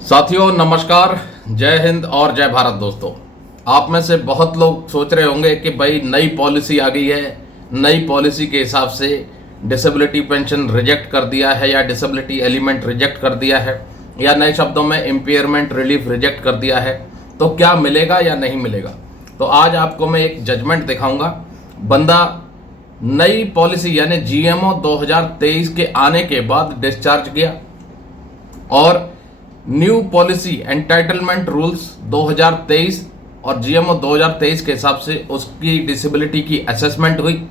साथियों नमस्कार, जय हिंद और जय भारत। दोस्तों, आप में से बहुत लोग सोच रहे होंगे कि भाई नई पॉलिसी आ गई है, नई पॉलिसी के हिसाब से डिसेबिलिटी पेंशन रिजेक्ट कर दिया है या डिसेबिलिटी एलिमेंट रिजेक्ट कर दिया है या नए शब्दों में इम्पेयरमेंट रिलीफ रिजेक्ट कर दिया है, तो क्या मिलेगा या नहीं मिलेगा। तो आज आपको मैं एक जजमेंट दिखाऊंगा। बंदा नई पॉलिसी यानी जीएमओ 2023 के आने के बाद डिस्चार्ज गया और न्यू पॉलिसी एंटाइटलमेंट रूल्स 2023 और जीएमओ 2023 के हिसाब से उसकी डिसेबिलिटी की असेसमेंट हुई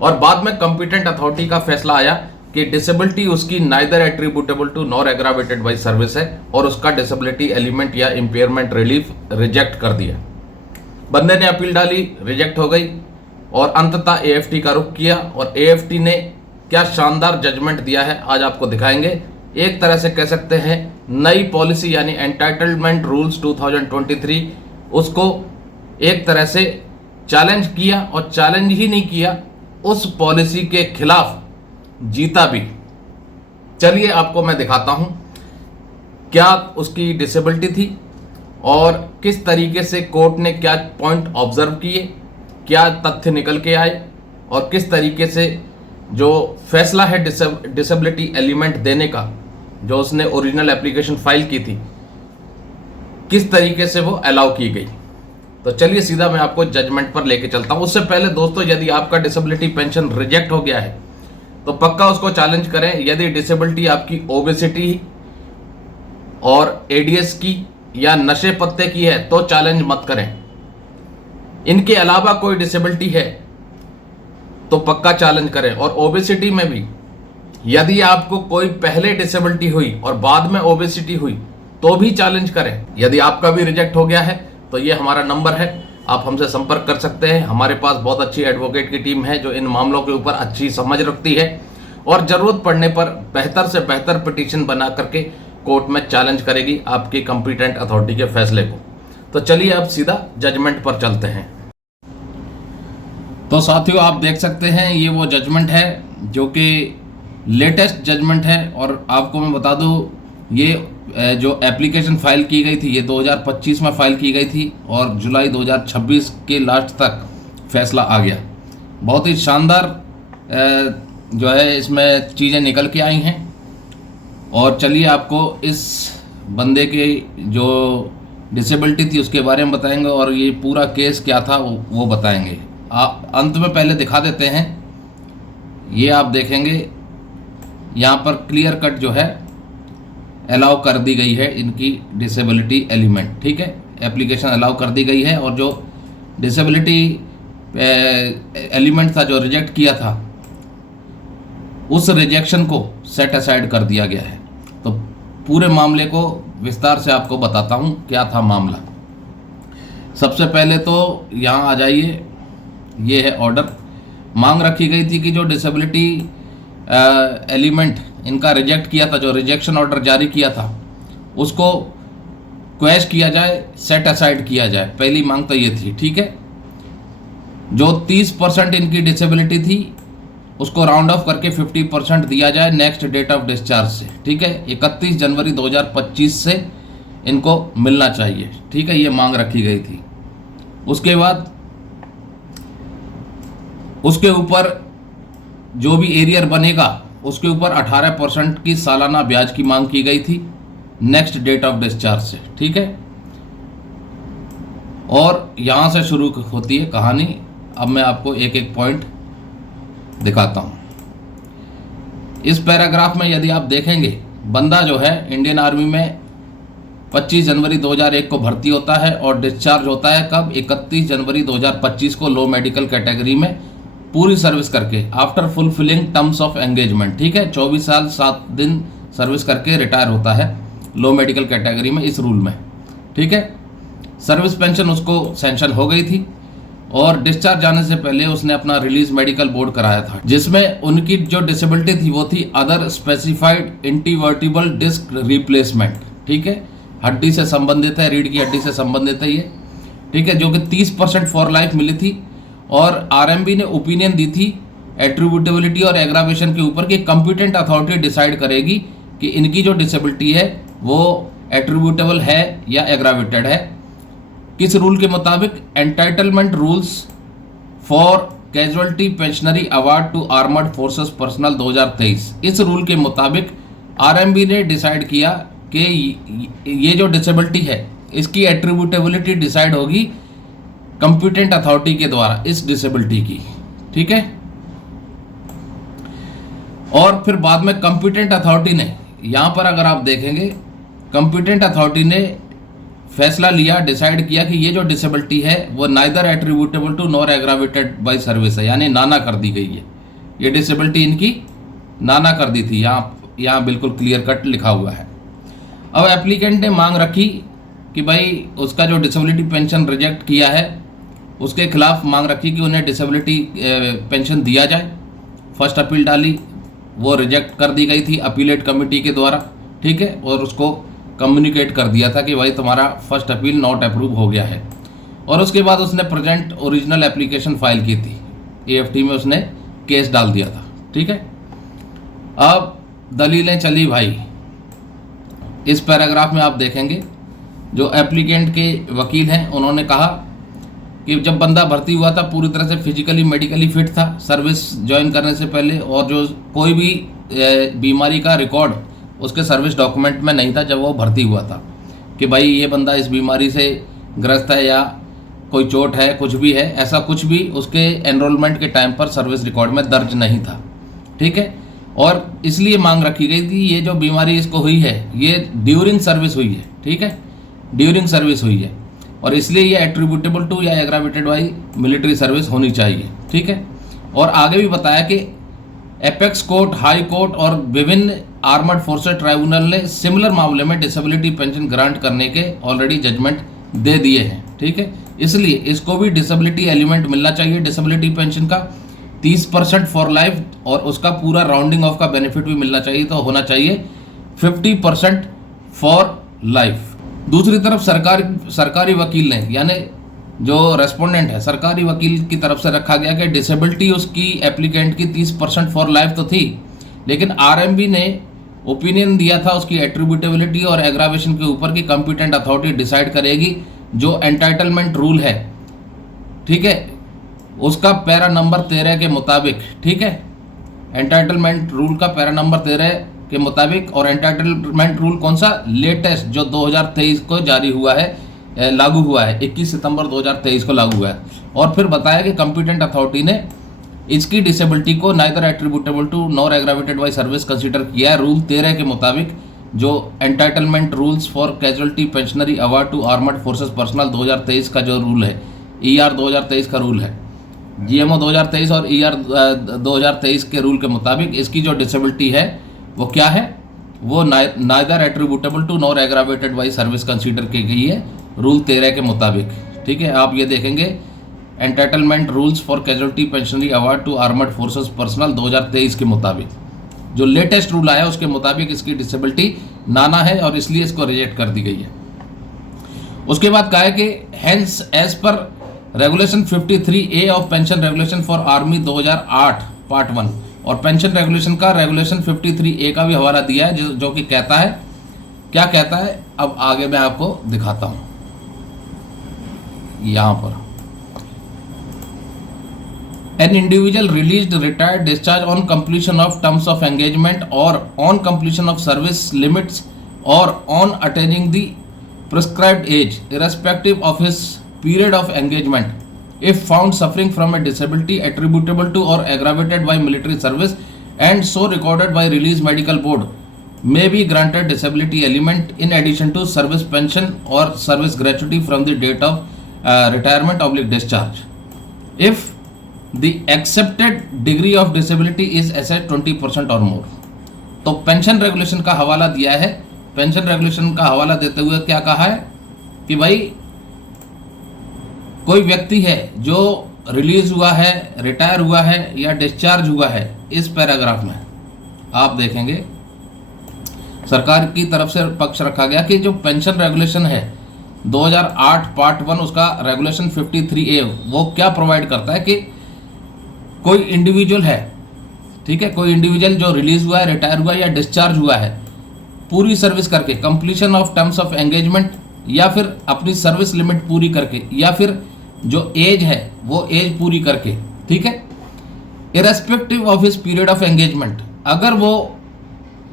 और बाद में कॉम्पिटेंट अथॉरिटी का फैसला आया कि डिसेबिलिटी उसकी neither attributable to nor aggravated by service है और उसका डिसेबिलिटी एलिमेंट या इम्पेयरमेंट रिलीफ रिजेक्ट कर दिया। बंदे ने अपील डाली, रिजेक्ट हो गई और अंततः एएफटी का रुख किया और एएफटी ने क्या शानदार जजमेंट दिया है आज आपको दिखाएंगे। एक तरह से कह सकते हैं नई पॉलिसी यानी एंटाइटलमेंट रूल्स 2023 उसको एक तरह से चैलेंज किया और चैलेंज ही नहीं किया, उस पॉलिसी के खिलाफ जीता भी। चलिए आपको मैं दिखाता हूं क्या उसकी डिसेबिलिटी थी और किस तरीके से कोर्ट ने क्या पॉइंट ऑब्जर्व किए, क्या तथ्य निकल के आए और किस तरीके से जो फैसला है डिसेबिलिटी एलिमेंट देने का, जो उसने ओरिजिनल एप्लीकेशन फाइल की थी, किस तरीके से वो अलाउ की गई। तो चलिए सीधा मैं आपको जजमेंट पर लेके चलता हूं। उससे पहले दोस्तों, यदि आपका डिसेबिलिटी पेंशन रिजेक्ट हो गया है तो पक्का उसको चैलेंज करें। यदि डिसेबिलिटी आपकी ओबेसिटी और एडीएस की या नशे पत्ते की है तो चैलेंज मत करें। इनके अलावा कोई डिसेबिलिटी है तो पक्का चैलेंज करें। और ओबेसिटी में भी यदि आपको कोई पहले डिसेबिलिटी हुई और बाद में ओबेसिटी हुई तो भी चैलेंज करें। यदि आपका भी रिजेक्ट हो गया है तो ये हमारा नंबर है, आप हमसे संपर्क कर सकते हैं। हमारे पास बहुत अच्छी एडवोकेट की टीम है जो इन मामलों के ऊपर अच्छी समझ रखती है और जरूरत पड़ने पर बेहतर से बेहतर पिटीशन बना करके कोर्ट में चैलेंज करेगी आपकी कॉम्पिटेंट अथॉरिटी के फैसले को। तो चलिए अब सीधा जजमेंट पर चलते हैं। तो साथियों, आप देख सकते हैं ये वो जजमेंट है जो कि लेटेस्ट जजमेंट है और आपको मैं बता दूं ये जो एप्लीकेशन फाइल की गई थी ये 2025 में फाइल की गई थी और जुलाई 2026 के लास्ट तक फैसला आ गया। बहुत ही शानदार जो है इसमें चीज़ें निकल के आई हैं। और चलिए आपको इस बंदे की जो डिसेबिलिटी थी उसके बारे में बताएंगे और ये पूरा केस क्या था वो बताएंगे। आप अंत में पहले दिखा देते हैं, ये आप देखेंगे यहाँ पर क्लियर कट जो है अलाउ कर दी गई है इनकी डिसेबिलिटी एलिमेंट। ठीक है, एप्लीकेशन अलाउ कर दी गई है और जो डिसेबिलिटी एलिमेंट था जो रिजेक्ट किया था उस रिजेक्शन को सेट असाइड कर दिया गया है। तो पूरे मामले को विस्तार से आपको बताता हूँ क्या था मामला। सबसे पहले तो यहाँ आ जाइए, ये है ऑर्डर। मांग रखी गई थी कि जो डिसेबिलिटी एलिमेंट इनका रिजेक्ट किया था, जो रिजेक्शन ऑर्डर जारी किया था, उसको क्वैश किया जाए, सेट असाइड किया जाए। पहली मांग तो ये थी। ठीक है, जो 30% इनकी डिसेबिलिटी थी उसको राउंड ऑफ करके 50% दिया जाए नेक्स्ट डेट ऑफ डिस्चार्ज से। ठीक है, 31 जनवरी 2025 से इनको मिलना चाहिए। ठीक है, ये मांग रखी गई थी। उसके बाद उसके ऊपर जो भी एरियर बनेगा उसके ऊपर 18% की सालाना ब्याज की मांग की गई थी नेक्स्ट डेट ऑफ डिस्चार्ज से। ठीक है, और यहां से शुरू होती है कहानी। अब मैं आपको एक एक पॉइंट दिखाता हूं। इस पैराग्राफ में यदि आप देखेंगे, बंदा जो है इंडियन आर्मी में 25 जनवरी 2001 को भर्ती होता है और डिस्चार्ज होता है कब? 31 जनवरी 2025 को लो मेडिकल कैटेगरी में पूरी सर्विस करके, after fulfilling terms of engagement. ठीक है, 24 साल 7 दिन सर्विस करके रिटायर होता है लो मेडिकल कैटेगरी में इस रूल में। ठीक है, सर्विस पेंशन उसको सैंक्शन हो गई थी और डिस्चार्ज जाने से पहले उसने अपना रिलीज मेडिकल बोर्ड कराया था जिसमें उनकी जो डिसेबिलिटी थी वो थी अदर स्पेसिफाइड इंटीवर्टिबल डिस्क रिप्लेसमेंट। ठीक है, हड्डी से संबंधित है, रीढ़ की हड्डी से संबंधित है ये। ठीक है, जो कि 30% फॉर लाइफ मिली थी और आरएमबी ने ओपिनियन दी थी एट्रीब्यूटेबिलिटी और एग्रावेशन के ऊपर कि कॉम्पिटेंट अथॉरिटी डिसाइड करेगी कि इनकी जो डिसेबिलिटी है वो एट्रीब्यूटेबल है या एग्रावेटेड है। किस रूल के मुताबिक? Entitlement rules for casualty pensionary award to armed forces personnel 2023। इस रूल के मुताबिक आरएमबी ने डिसाइड किया कि ये जो डिसेबिलिटी है इसकी एट्रीब्यूटेबिलिटी डिसाइड होगी कंपिटेंट अथॉरिटी के द्वारा इस डिसेबिलिटी की, ठीक है। और फिर बाद में कंपिटेंट अथॉरिटी ने, यहाँ पर अगर आप देखेंगे, कंपिटेंट अथॉरिटी ने फैसला लिया, डिसाइड किया कि ये जो डिसेबिलिटी है वो neither attributable to nor aggravated by service है, यानी नाना कर दी गई है। ये डिसेबिलिटी इनकी नाना कर दी थी, यहाँ बिल्कुल क्लियर कट लिखा हुआ है। अब एप्लीकेंट ने मांग रखी कि भाई उसका जो डिसेबिलिटी पेंशन रिजेक्ट किया है उसके खिलाफ मांग रखी कि उन्हें डिसेबिलिटी पेंशन दिया जाए। फर्स्ट अपील डाली, वो रिजेक्ट कर दी गई थी अपीलेट कमेटी के द्वारा, ठीक है, और उसको कम्युनिकेट कर दिया था कि भाई तुम्हारा फर्स्ट अपील नॉट अप्रूव हो गया है। और उसके बाद उसने प्रेजेंट ओरिजिनल एप्लीकेशन फाइल की थी, एएफटी में उसने केस डाल दिया था, ठीक है। अब दलीलें चली भाई, इस पैराग्राफ में आप देखेंगे जो एप्लीकेंट के वकील हैं उन्होंने कहा कि जब बंदा भर्ती हुआ था पूरी तरह से फिजिकली मेडिकली फिट था सर्विस ज्वाइन करने से पहले, और जो कोई भी बीमारी का रिकॉर्ड उसके सर्विस डॉक्यूमेंट में नहीं था जब वो भर्ती हुआ था कि भाई ये बंदा इस बीमारी से ग्रस्त है या कोई चोट है, कुछ भी है, ऐसा कुछ भी उसके एनरोलमेंट के टाइम पर सर्विस रिकॉर्ड में दर्ज नहीं था, ठीक है। और इसलिए मांग रखी गई थी ये जो बीमारी इसको हुई है ये ड्यूरिंग सर्विस हुई है, ठीक है, ड्यूरिंग सर्विस हुई है, और इसलिए ये एट्रीब्यूटेबल टू या एग्रावेटेड बाई मिलिट्री सर्विस होनी चाहिए, ठीक है। और आगे भी बताया कि एपेक्स कोर्ट, हाई कोर्ट और विभिन्न आर्मर्ड फोर्सेस ट्राइब्यूनल ने सिमिलर मामले में डिसेबिलिटी पेंशन ग्रांट करने के ऑलरेडी जजमेंट दे दिए हैं, ठीक है। इसलिए इसको भी डिसेबिलिटी एलिमेंट मिलना चाहिए डिसेबिलिटी पेंशन का 30% फॉर लाइफ, और उसका पूरा राउंडिंग ऑफ का बेनिफिट भी मिलना चाहिए, तो होना चाहिए 50% फॉर लाइफ। दूसरी तरफ सरकारी वकील ने, यानी जो रेस्पोंडेंट है सरकारी वकील की तरफ से रखा गया कि डिसेबिलिटी उसकी एप्लीकेंट की 30% फॉर लाइफ तो थी, लेकिन आरएमबी ने ओपिनियन दिया था उसकी एट्रीब्यूटेबिलिटी और एग्रावेशन के ऊपर की कंपिटेंट अथॉरिटी डिसाइड करेगी। जो एंटाइटलमेंट रूल है, ठीक है, उसका पैरा नंबर 13 के मुताबिक, ठीक है, एंटाइटलमेंट रूल का पैरा नंबर 13 के मुताबिक, और एंटाइटलमेंट रूल कौन सा? लेटेस्ट जो 2023 को जारी हुआ है, लागू हुआ है, 21 सितंबर 2023 को लागू हुआ है। और फिर बताया कि कंपिटेंट अथॉरिटी ने इसकी डिसेबिलिटी को neither attributable to nor aggravated by service consider किया है रूल 13 के मुताबिक, जो entitlement rules for casualty pensionary award to armed forces personnel 2023 का जो रूल है, ईआर 2023 का रूल है, जीएमओ 2023 और ईआर 2023 के रूल के मुताबिक इसकी जो डिसेबिलिटी है वो क्या है? वो neither attributable to nor aggravated by service consider की गई है रूल 13 के मुताबिक, ठीक है। आप ये देखेंगे entitlement rules for casualty pensionary award to armed forces personnel 2023 के मुताबिक, जो लेटेस्ट रूल आया उसके मुताबिक इसकी डिसेबिलिटी नाना है और इसलिए इसको रिजेक्ट कर दी गई है। उसके बाद कहा है कि hence as per regulation 53A of pension regulation for army 2008 part 1, और पेंशन रेगुलेशन का रेगुलेशन 53A का भी हवाला दिया है, जो कि कहता है, क्या कहता है अब आगे मैं आपको दिखाता हूं। यहां पर an individual released, retired, discharge on completion of terms of engagement और on completion of service limits और on attaining the prescribed age irrespective of his period of engagement if found suffering from a disability attributable to or aggravated by military service and so recorded by release medical board may be granted disability element in addition to service pension or service gratuity from the date of retirement / discharge if the accepted degree of disability is assessed 20% or more। तो pension regulation का हवाला दिया है। Pension regulation का हवाला देते हुए क्या कहा है कि भाई कोई व्यक्ति है जो रिलीज हुआ है, रिटायर हुआ है या डिस्चार्ज हुआ है, इस पैराग्राफ में आप देखेंगे सरकार की तरफ से पक्ष रखा गया कि जो पेंशन रेगुलेशन है 2008 पार्ट 1 उसका रेगुलेशन 53A वो क्या प्रोवाइड करता है कि कोई इंडिविजुअल है, ठीक है, कोई इंडिविजुअल जो रिलीज हुआ है, रिटायर हुआ है या डिस्चार्ज हुआ है, पूरी सर्विस करके, completion of terms of engagement, या फिर अपनी सर्विस लिमिट पूरी करके, या फिर जो एज है वो एज पूरी करके, ठीक है। Irrespective of his period of engagement, अगर वो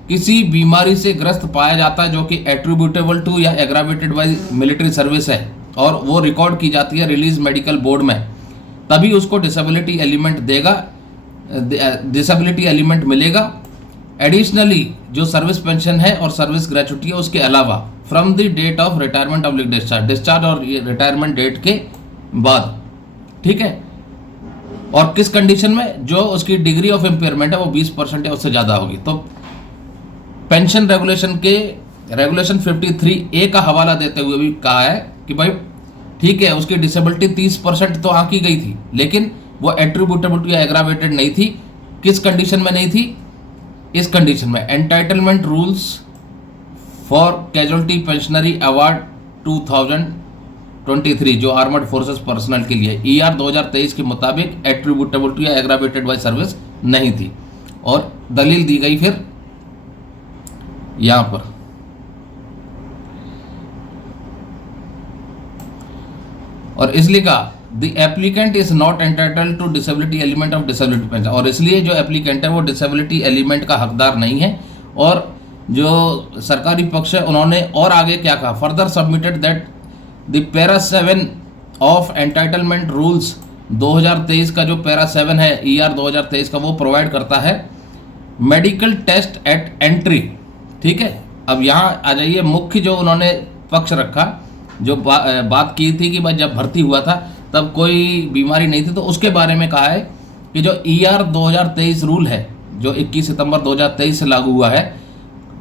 किसी बीमारी से ग्रस्त पाया जाता है जो कि एट्रीब्यूटेबल टू या एग्रावेटेड बाय मिलिट्री सर्विस है और वो रिकॉर्ड की जाती है रिलीज मेडिकल बोर्ड में, तभी उसको डिसेबिलिटी एलिमेंट देगा, डिसेबिलिटी एलिमेंट मिलेगा। एडिशनली जो सर्विस पेंशन है और सर्विस ग्रेचुटी है उसके अलावा from the date of retirement of discharge, discharge और रिटायरमेंट डेट के बाद, ठीक है। और किस कंडीशन में, जो उसकी डिग्री ऑफ इम्पेयरमेंट है वो 20% या उससे ज़्यादा होगी। तो पेंशन रेगुलेशन के रेगुलेशन 53A का हवाला देते हुए भी कहा है कि भाई ठीक है, उसकी डिसेबिलिटी 30% तो आंकी गई थी, लेकिन वो एट्रीब्यूटेबल या एग्रावेटेड नहीं थी। किस कंडीशन में नहीं थी? इस कंडीशन में entitlement rules for casualty pensionary award 2023 जो आर्मर्ड फोर्सेस पर्सनल के लिए ER 2023 के मुताबिक एट्रीब्यूटेबल टू या एग्रावेटेड बाय सर्विस नहीं थी। और दलील दी गई फिर यहां पर, और इसलिए कहा the applicant is not entitled to disability element of disability pension, और इसलिए जो एप्लीकेंट है वो डिसेबिलिटी एलिमेंट का हकदार नहीं है। और जो सरकारी पक्ष है उन्होंने और आगे क्या कहा, further submitted that the para 7 of entitlement rules 2023 का जो पैरा 7 है ER 2023 का, वो प्रोवाइड करता है मेडिकल टेस्ट एट एंट्री, ठीक है। अब यहाँ आ जाइए, मुख्य जो उन्होंने पक्ष रखा, जो बात की थी कि भाई जब भर्ती हुआ था तब कोई बीमारी नहीं थी, तो उसके बारे में कहा है कि जो ER 2023 रूल है जो 21 सितंबर 2023 से लागू हुआ है,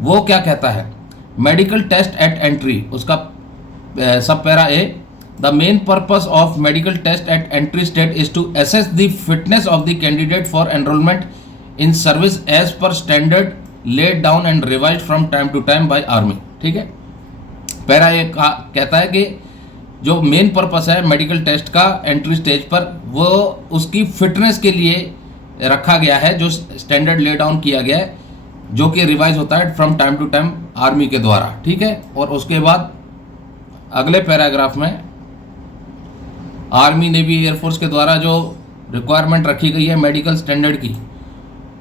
वो क्या कहता है, मेडिकल टेस्ट एट एंट्री, उसका सब para A, the main purpose of medical test at entry state is to assess the fitness of the candidate for enrolment in service as per standard laid down and revised from time to time by army, ठीक है। Para A कहता है कि जो main purpose है medical test का entry stage पर, वो उसकी फिटनेस के लिए रखा गया है, जो स्टैंडर्ड ले डाउन किया गया है, जो कि रिवाइज होता है from time to time army के द्वारा, ठीक है। और उसके बाद अगले पैराग्राफ में आर्मी, नेवी, एयरफोर्स के द्वारा जो रिक्वायरमेंट रखी गई है मेडिकल स्टैंडर्ड की,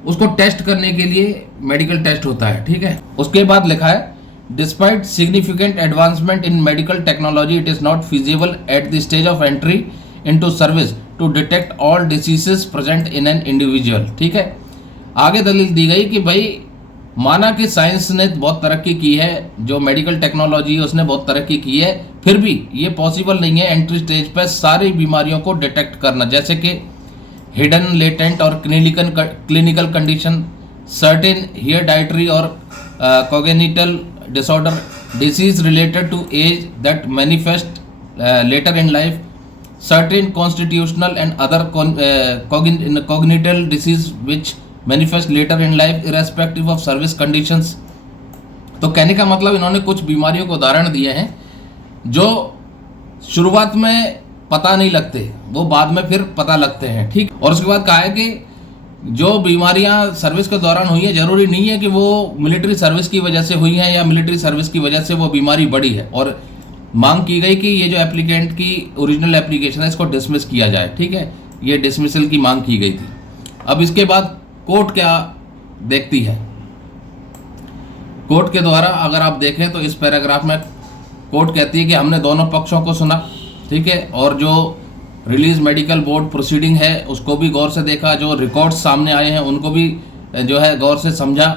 उसको टेस्ट करने के लिए मेडिकल टेस्ट होता है, ठीक है। उसके बाद लिखा है Despite significant advancement in medical technology, it is not feasible at the stage of entry into service to detect all diseases present in an individual, ठीक है। आगे दलील दी गई कि भाई माना कि साइंस ने बहुत तरक्की की है, जो मेडिकल टेक्नोलॉजी है उसने बहुत तरक्की की है, फिर भी ये पॉसिबल नहीं है एंट्री स्टेज पर सारी बीमारियों को डिटेक्ट करना, जैसे कि हिडन, लेटेंट और क्लिनिकल कंडीशन, सर्टेन हेरिडिटरी और cognitive disorder, disease related to age that manifest later in life, certain constitutional and other cognitive disease which manifest later in life irrespective of service conditions। तो कहने का मतलब इन्होंने कुछ बीमारियों को उदाहरण दिए हैं जो शुरुआत में पता नहीं लगते, वो बाद में फिर पता लगते हैं, ठीक। और उसके बाद कहा है कि जो बीमारियां सर्विस के दौरान हुई है, जरूरी नहीं है कि वो मिलिट्री सर्विस की वजह से हुई हैं या मिलिट्री सर्विस की वजह से वो बीमारी बढ़ी है। और मांग की गई कि ये जो एप्लीकेंट की ओरिजिनल एप्लीकेशन है इसको डिसमिस किया जाए, ठीक है। ये डिसमिसल की मांग की गई थी। अब इसके बाद कोर्ट क्या देखती है, कोर्ट के द्वारा अगर आप देखें तो इस पैराग्राफ में कोर्ट कहती है कि हमने दोनों पक्षों को सुना, ठीक है, और जो रिलीज मेडिकल बोर्ड प्रोसीडिंग है उसको भी गौर से देखा, जो रिकॉर्ड्स सामने आए हैं उनको भी जो है गौर से समझा।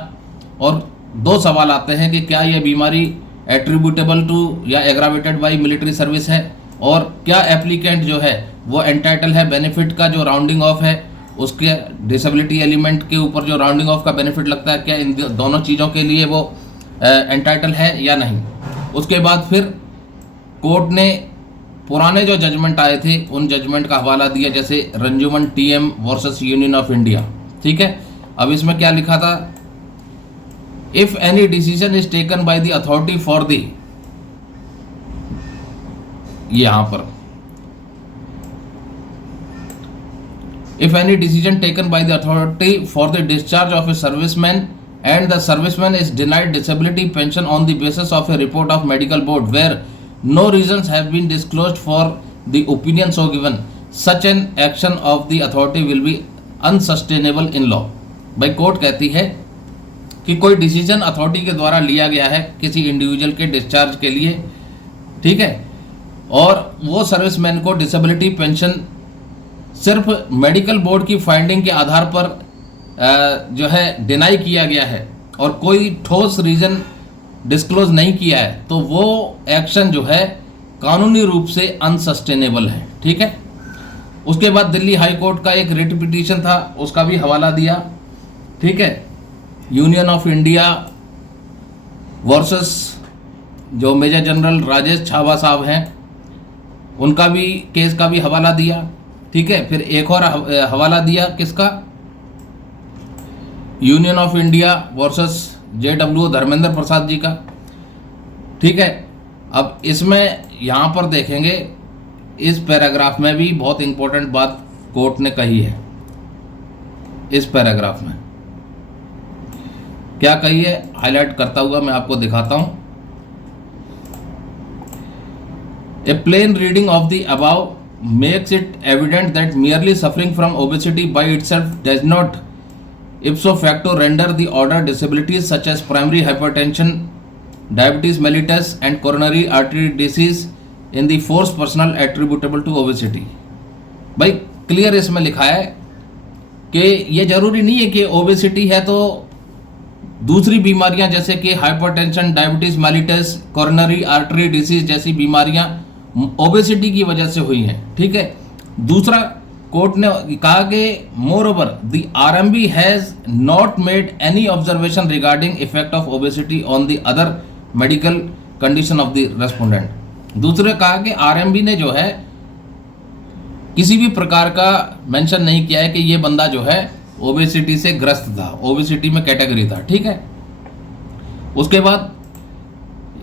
और दो सवाल आते हैं कि क्या यह बीमारी एट्रीब्यूटेबल टू या एग्रावेटेड बाय मिलिट्री सर्विस है, और क्या एप्लीकेंट जो है वो एंटाइटल है बेनिफिट का जो राउंडिंग ऑफ है उसके डिसेबिलिटी एलिमेंट के ऊपर जो राउंडिंग ऑफ का बेनिफिट लगता है, क्या इन दोनों चीज़ों के लिए वो एंटाइटल है या नहीं। उसके बाद फिर कोर्ट ने पुराने जो जजमेंट आए थे उन जजमेंट का हवाला दिया, जैसे रंजुमन TM versus union of India, ठीक है। अब इसमें क्या लिखा था, if any decision is taken by the authority for the, यहां पर if any decision taken by the authority for the discharge of A serviceman and the serviceman is denied disability pension on the basis of a report of medical board where no reasons have been disclosed for the opinion so given, such an action of the authority will be unsustainable in law। भाई court कहती है कि कोई decision authority के द्वारा लिया गया है किसी इंडिविजुअल के डिस्चार्ज के लिए, ठीक है, और वो सर्विसमैन को डिसेबिलिटी पेंशन सिर्फ मेडिकल बोर्ड की फाइंडिंग के आधार पर जो है डिनाई किया गया है और कोई ठोस रीजन डिस्क्लोज नहीं किया है, तो वो एक्शन जो है कानूनी रूप से अनसस्टेनेबल है, ठीक है। उसके बाद दिल्ली हाई कोर्ट का एक रिट पिटीशन था, उसका भी हवाला दिया, ठीक है। यूनियन ऑफ इंडिया वर्सेस जो मेजर जनरल राजेश छाबा साहब हैं, उनका भी केस का भी हवाला दिया, ठीक है। फिर एक और हवाला दिया किसका, union of India versus JW Dharmendra Prasad ji का, ठीक है। अब इसमें यहाँ पर देखेंगे, इस पैराग्राफ में भी बहुत इंपॉर्टेंट बात कोर्ट ने कही है। इस पैराग्राफ में क्या कही है, हाईलाइट करता हुआ मैं आपको दिखाता हूं। A plain reading of the above makes it evident that merely suffering from obesity by itself does not ipso facto render the order disabilities such as primary hypertension, diabetes mellitus and coronary artery disease in the force personal attributable to obesity। भाई clear इसमें लिखा है कि ये जरूरी नहीं है कि ओबेसिटी है तो दूसरी बीमारियां जैसे कि hypertension, diabetes mellitus, coronary artery disease जैसी बीमारियां ओबेसिटी की वजह से हुई हैं, ठीक है। दूसरा कोर्ट ने कहा कि more over the RMB has not made any observation regarding effect of obesity on the other medical condition of the respondent. दूसरे कहा कि RMB ने जो है किसी भी प्रकार का मेंशन नहीं किया है कि ये बंदा जो है ओबेसिटी से ग्रस्त था, ओबेसिटी में कैटेगरी था, ठीक है। उसके बाद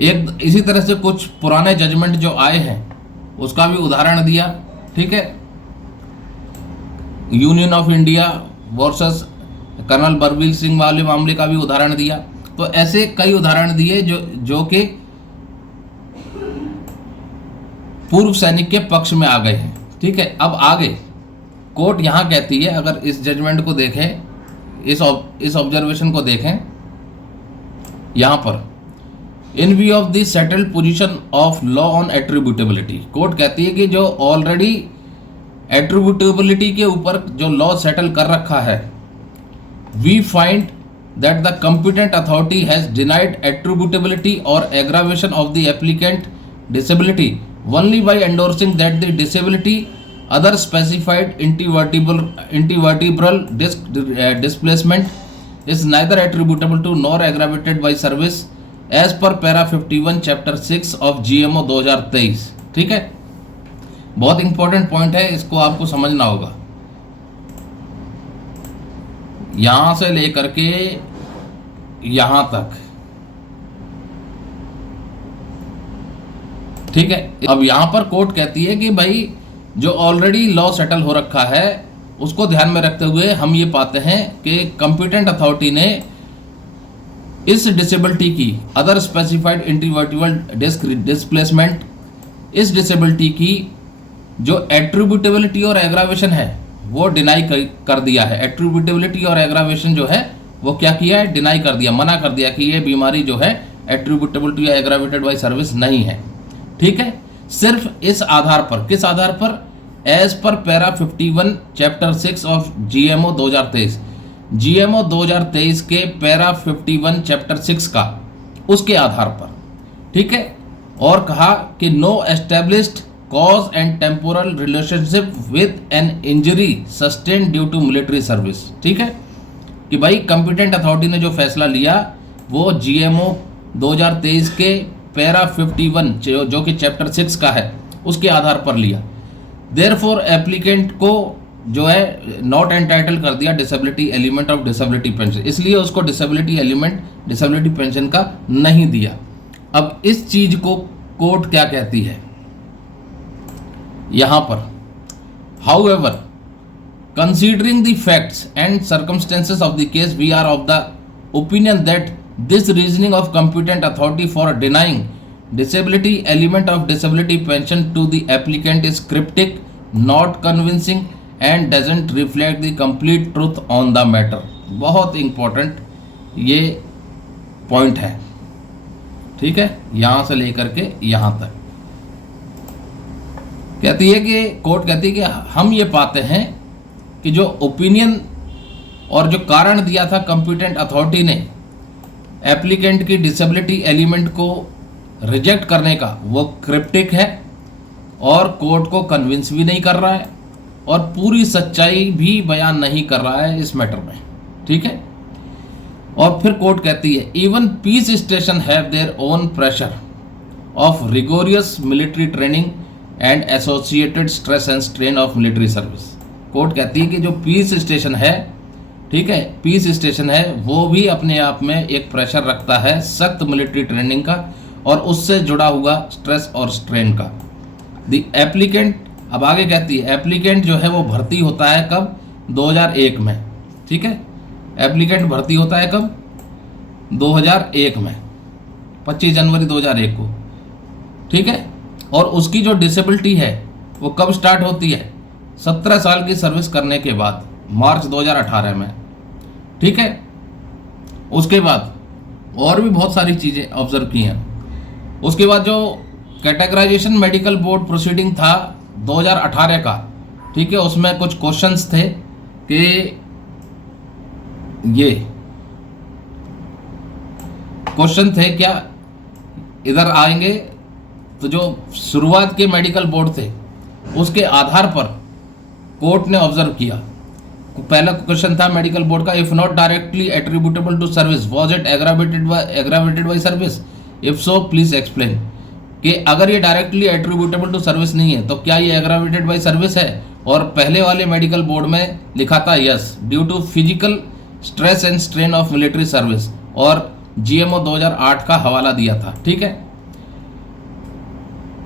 एक इसी तरह से कुछ पुराने जजमेंट जो आए हैं उसका भी उदाहरण दिया, ठीक है। Union of India versus colonel Balbir Singh वाले मामले का भी उदाहरण दिया। तो ऐसे कई उदाहरण दिए जो कि पूर्व सैनिक के पक्ष में आ गए हैं, ठीक है। अब आगे कोर्ट यहां कहती है, अगर इस जजमेंट को देखें, इस ऑब्जर्वेशन को देखें, यहां पर in view of the settled position of law on attributability, court कहती है कि जो ऑलरेडी एट्रीब्यूटेबिलिटी के ऊपर जो लॉ सेटल कर रखा है, we find that the competent authority has denied attributability और aggravation of the applicant disability only by endorsing that the disability other specified intervertebral disc displacement is neither attributable to nor aggravated by service as per para 51 chapter 6 of GMO 2023, ठीक है। बहुत important point है, इसको आपको समझना होगा। यहां से लेकर के यहां तक, ठीक है। अब यहां पर कोर्ट कहती है कि भाई जो ऑलरेडी लॉ सेटल हो रखा है उसको ध्यान में रखते हुए हम ये पाते हैं कि कंपिटेंट अथॉरिटी ने इस डिसेबिलिटी की अदर स्पेसिफाइड इंटीवर्टिबल डिस्क डिस्प्लेसमेंट, इस डिसेबिलिटी की जो एट्रीब्यूटेबिलिटी और एग्रावेशन है वो डिनाई कर दिया है। एट्रीब्यूटेबिलिटी और एग्रावेशन जो है वो क्या किया है, डिनाई कर दिया, मना कर दिया कि ये बीमारी जो है एट्रीब्यूटेबल टू या एग्रावेटेड बाय सर्विस नहीं है, ठीक है। सिर्फ इस आधार पर, किस आधार पर, as per para 51 chapter 6 of GMO 2023, GMO 2023 के पैरा 51 चैप्टर 6 का, उसके आधार पर, ठीक है। और कहा कि no established cause and temporal relationship with an injury sustained due to military service, ठीक है। कि भाई कंपिटेंट अथॉरिटी ने जो फैसला लिया वो GMO 2023 के पैरा 51 जो कि चैप्टर 6 का है उसके आधार पर लिया। देयरफॉर एप्लीकेंट को जो है नॉट एंटाइटल कर दिया disability element of disability pension, इसलिए उसको डिसेबिलिटी एलिमेंट डिसेबिलिटी पेंशन का नहीं दिया। अब इस चीज को कोर्ट क्या कहती है यहां पर, however considering the facts and circumstances of the case we are of the opinion that this reasoning of competent authority for denying disability element of disability pension to the applicant is cryptic, not convincing and doesn't reflect the complete truth on the matter. बहुत important ये point है, ठीक है, यहां से लेकर के यहां तक कहती है कि कोर्ट कहती है कि हम ये पाते हैं कि जो ओपिनियन और जो कारण दिया था कॉम्पिटेंट अथॉरिटी ने एप्लीकेंट की डिसेबिलिटी एलिमेंट को रिजेक्ट करने का, वो क्रिप्टिक है और कोर्ट को कन्विंस भी नहीं कर रहा है और पूरी सच्चाई भी बयान नहीं कर रहा है इस मैटर में, ठीक है। और फिर कोर्ट कहती है even peace station have their own pressure of rigorous military training and associated stress and strain of military service. Court कहती है कि जो पीस स्टेशन है, ठीक है, पीस स्टेशन है, वो भी अपने आप में एक प्रेशर रखता है सख्त मिलिट्री ट्रेनिंग का और उससे जुड़ा हुआ स्ट्रेस और स्ट्रेन का। द एप्लीकेंट, अब आगे कहती है एप्लीकेंट जो है वो भर्ती होता है कब, 2001 में, ठीक है। एप्लीकेंट भर्ती होता है कब, 2001 में, 25 जनवरी 2001 को, ठीक है। और उसकी जो डिसेबिलिटी है वो कब स्टार्ट होती है, 17 साल की सर्विस करने के बाद, मार्च 2018 में, ठीक है। उसके बाद और भी बहुत सारी चीज़ें ऑब्जर्व की हैं। उसके बाद जो कैटेगराइजेशन मेडिकल बोर्ड प्रोसीडिंग था 2018 का, ठीक है, उसमें कुछ क्वेश्चंस थे कि ये क्वेश्चन थे क्या, इधर आएंगे तो जो शुरुआत के मेडिकल बोर्ड थे उसके आधार पर कोर्ट ने ऑब्जर्व किया। पहला क्वेश्चन था मेडिकल बोर्ड का, if not directly attributable to service was it aggravated by service, if so please explain. कि अगर ये डायरेक्टली एट्रीब्यूटेबल टू सर्विस नहीं है तो क्या ये एग्रावेटेड बाय सर्विस है। और पहले वाले मेडिकल बोर्ड में लिखा था yes due to physical stress and strain of military service और जीएमओ 2008 का हवाला दिया था, ठीक है।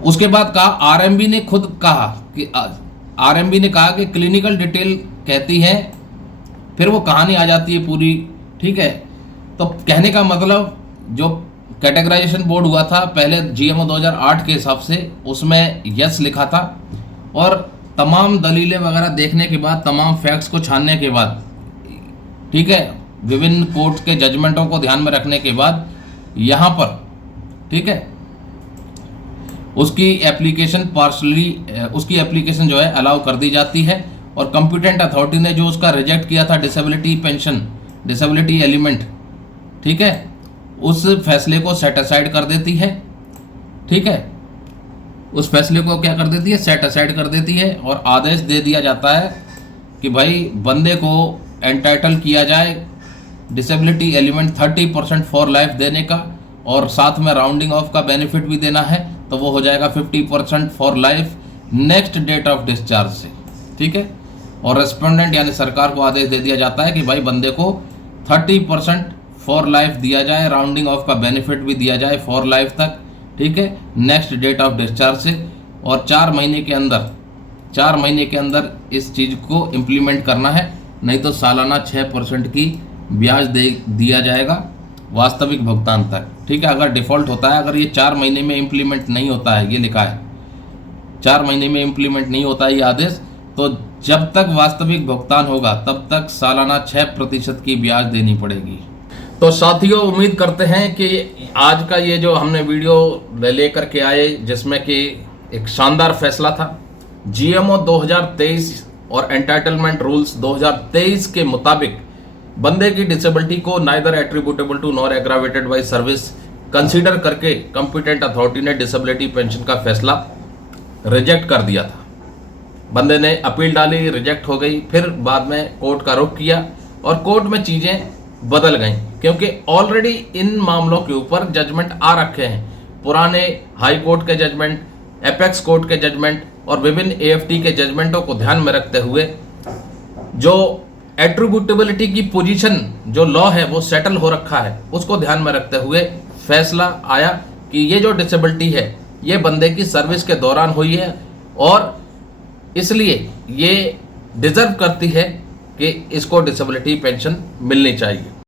उसके बाद कहा आरएमबी ने खुद कहा कि आरएमबी ने कहा कि क्लिनिकल डिटेल कहती है, फिर वो कहानी आ जाती है पूरी, ठीक है। तो कहने का मतलब जो कैटेगराइजेशन बोर्ड हुआ था पहले जीएमओ 2008 के हिसाब से, उसमें यस लिखा था और तमाम दलीलें वगैरह देखने के बाद, तमाम फैक्ट्स को छानने के बाद, ठीक है, विभिन्न कोर्ट के जजमेंटों को ध्यान में रखने के बाद यहाँ पर, ठीक है, उसकी एप्लीकेशन पार्शली, उसकी एप्लीकेशन जो है अलाउ कर दी जाती है और कॉम्पिटेंट अथॉरिटी ने जो उसका रिजेक्ट किया था डिसेबिलिटी पेंशन, डिसेबिलिटी एलिमेंट, ठीक है, उस फैसले को सेट असाइड कर देती है, ठीक है, उस फैसले को क्या कर देती है, सेट असाइड कर देती है और आदेश दे दिया जाता है कि भाई बंदे को एंटाइटल किया जाए डिसेबिलिटी एलिमेंट 30% फॉर लाइफ देने का और साथ में राउंडिंग ऑफ का बेनिफिट भी देना है, तो वो हो जाएगा 50% for life next date of discharge से, ठीक है। और रेस्पोंडेंट यानी सरकार को आदेश दे दिया जाता है कि भाई बंदे को 30% फॉर लाइफ दिया जाए, राउंडिंग ऑफ का बेनिफिट भी दिया जाए फॉर लाइफ तक, ठीक है, नेक्स्ट डेट ऑफ डिस्चार्ज से। और 4 महीने के अंदर इस चीज़ को इम्प्लीमेंट करना है, नहीं तो सालाना 6% की ब्याज दिया जाएगा वास्तविक भुगतान तक, ठीक है। अगर डिफ़ॉल्ट होता है, अगर ये 4 महीने में इम्प्लीमेंट नहीं होता है, ये लिखा है 4 महीने में इम्प्लीमेंट नहीं होता है ये आदेश, तो जब तक वास्तविक भुगतान होगा तब तक सालाना 6% की ब्याज देनी पड़ेगी। तो साथियों, उम्मीद करते हैं कि आज का ये जो हमने वीडियो लेकर के आए, जिसमें कि एक शानदार फैसला था, जीएमओ 2023 और एंटाइटलमेंट रूल्स 2023 के मुताबिक बंदे की डिसेबिलिटी को neither attributable to nor aggravated by service consider करके कॉम्पिटेंट अथॉरिटी ने डिसेबिलिटी पेंशन का फैसला रिजेक्ट कर दिया था। बंदे ने अपील डाली, रिजेक्ट हो गई, फिर बाद में कोर्ट का रुख किया और कोर्ट में चीज़ें बदल गई, क्योंकि ऑलरेडी इन मामलों के ऊपर जजमेंट आ रखे हैं। पुराने हाई कोर्ट के जजमेंट, एपेक्स कोर्ट के जजमेंट और विभिन्न एएफटी के जजमेंटों को ध्यान में रखते हुए जो एट्रीब्यूटेबिलिटी की पोजीशन, जो लॉ है वो सेटल हो रखा है, उसको ध्यान में रखते हुए फैसला आया कि ये जो डिसेबिलिटी है ये बंदे की सर्विस के दौरान हुई है और इसलिए ये डिजर्व करती है कि इसको डिसेबिलिटी पेंशन मिलनी चाहिए।